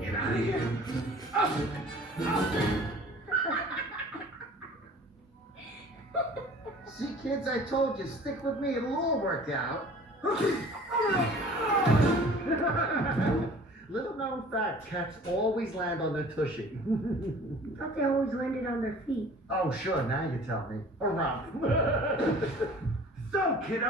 Get out of here. See, kids, I told you, stick with me, it'll all work out. Little known fact, cats always land on their tushy. I thought they always landed on their feet. Oh, sure, now you tell me. Or Ralph. So, kiddo.